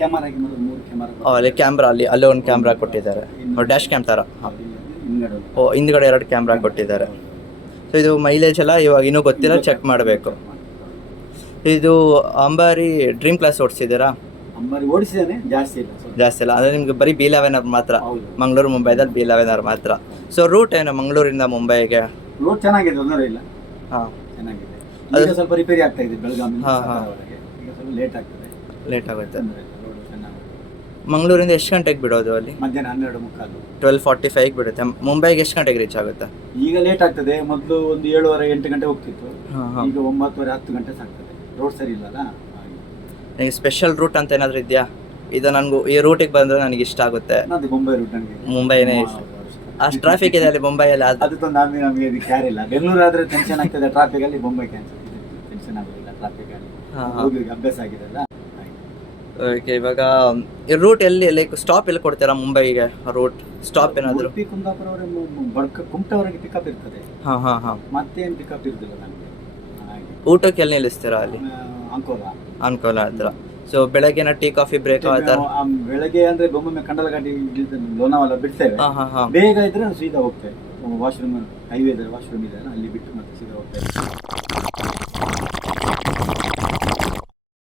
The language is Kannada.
ಕ್ಯಾಮರಾ ಮೂರು ಕ್ಯಾಮರಾ ಅಲ್ಲಿ ಕ್ಯಾಮ್ರಾ ಅಲ್ಲಿ ಒಂದು ಕ್ಯಾಮ್ರಾ ಕೊಟ್ಟಿದ್ದಾರೆ, ಡ್ಯಾಶ್ ಕ್ಯಾಮ್ ಥರ. ಹಿಂದ್ಗಡೆ 2 ಕ್ಯಾಮ್ರಾ ಕೊಟ್ಟಿದ್ದಾರೆ. ಸೊ ಇದು ಮೈಲೇಜ್ ಎಲ್ಲ ಇವಾಗ ಇನ್ನೂ ಗೊತ್ತಿಲ್ಲ, ಚೆಕ್ ಮಾಡಬೇಕು. ಇದು ಅಂಬಾರಿ ಡ್ರೀಮ್ ಕ್ಲಾಸ್ ಓಡಿಸಿದ್ದೀರಾ? ಅಂಬಾರಿ ಓಡಿಸಿದ್ದೇನೆ, ಜಾಸ್ತಿ ಇಲ್ಲ ಅಂದರೆ ನಿಮಗೆ ಬರೀ B11 ಮಾತ್ರ, ಮಂಗಳೂರು ಮುಂಬೈದಲ್ಲಿ B11 ಮಾತ್ರ. ಸೊ ರೂಟ್ ಏನು ಮಂಗಳೂರಿಂದ ಮುಂಬೈಗೆ? ರೋಡ್ ಚೆನ್ನಾಗಿದೆ, ತೊಂದರೆ ಇಲ್ಲ. ಹಾಂ, ಚೆನ್ನಾಗಿದೆ. ಈಗ ಸ್ವಲ್ಪ ರಿಪೇರಿ ಆಗ್ತಾ ಇದೆ ಬೆಳಗಾವಿ, ಈಗ ಸ್ವಲ್ಪ ಲೇಟ್ ಆಗುತ್ತೆ. ಮಂಗಳೂರಿಂದ ಎಷ್ಟು ಗಂಟೆಗೆ ಬಿಡೋದು ಅಲ್ಲಿ? ಮಧ್ಯಾಹ್ನ 12:45. 12:45 ಬಿಡುತ್ತೆ. ಮುಂಬೈಗೆ ಎಷ್ಟು ಗಂಟೆಗೆ ರೀಚ್ ಆಗುತ್ತೆ? ಈಗ ಲೇಟ್ ಆಗ್ತದೆ. ಮೊದಲು ಒಂದು 7:30-8 ಗಂಟೆ ಹೋಗ್ತಿತ್ತು, ಈಗ 9:30-10 ಗಂಟೆ ಸಾಕ್ತದೆ. ರೋಡ್ ಸರಿ ಇಲ್ಲಲ್ಲ. ನನಗೆ ಸ್ಪೆಷಲ್ ರೂಟ್ ಅಂತ ಏನಾದರೂ ಇದೆಯಾ? ಇದು ನನಗೂ ಈ ರೂಟಿಗೆ ಬಂದರೆ ನನಗೆ ಇಷ್ಟ ಆಗುತ್ತೆ. ಮುಂಬೈ ರೂಟ್ ನನಗೆ ಮುಂಬೈನೇ ಇಷ್ಟ. ಅಷ್ಟು ಟ್ರಾಫಿಕ್ ಇದೆ ಅಲ್ಲಿ ಮುಂಬೈಯಲ್ಲಿ. ಅದು ನಮಗೆ ಕ್ಯಾರ್ ಇಲ್ಲ. ಬೆಂಗಳೂರು ಆದರೆ ಟೆನ್ಷನ್ ಆಗ್ತದೆ ಟ್ರಾಫಿಕ್ ಅಲ್ಲಿ, ಮುಂಬೈ ಟೆನ್ಷನ್ ಆಗೋದಿಲ್ಲ ಟ್ರಾಫಿಕ್ ಅಲ್ಲಿ. ಹೋಗಿ ಅಭ್ಯಾಸ ಆಗಿದೆಲ್ಲ. ಓಕೆ, ಇವಾಗ ಈ ರೂಟ್ ಎಲ್ಲಿ ಲೈಕ್ ಸ್ಟಾಪ್ ಎಲ್ಲಿ ಕೊಡ್ತೀರಾ ಮುಂಬೈಗೆ? ರೂಟ್ ಸ್ಟಾಪ್ ಏನಾದರೂ? ಕುಮಟಾವರೆಗೆ ಕುಮಟವರೆಗೆ ಪಿಕಪ್ ಇರ್ತದೆ. ಹಾಂ. ಮತ್ತೇನು ಪಿಕಪ್ ಇರೋದಿಲ್ಲ ನಮಗೆ. ಊಟಕ್ಕೆ ಎಲ್ಲಿ ನಿಲ್ಲಿಸ್ತೀರಾ ಅಲ್ಲಿ? ಅನ್ಕೋಲ ಹತ್ರ. ಸೊ ಬೆಳಗ್ಗೆನ ಟೀ ಕಾಫಿ ಬ್ರೇಕ್ ಆಯ್ತಾ? ಬೆಳಗ್ಗೆ ಅಂದ್ರೆ ಒಮ್ಮೊಮ್ಮೆ ಕಂಡಲ ಘಾಟಿ ಲೋನಾವಾಲ ಬಿಡ್ತೇವೆ. ಬೇಗ ಇದ್ರೆ ಸೀದಾ ಹೋಗ್ತೇವೆ. ವಾಶ್ರೂಮ್ ಹೈವೇ ಇದೆ, ವಾಶ್ರೂಮ್ ಇದೆ, ಅಲ್ಲಿ ಬಿಟ್ಟು ಮತ್ತೆ ಸೀದಾ ಹೋಗ್ತೇವೆ.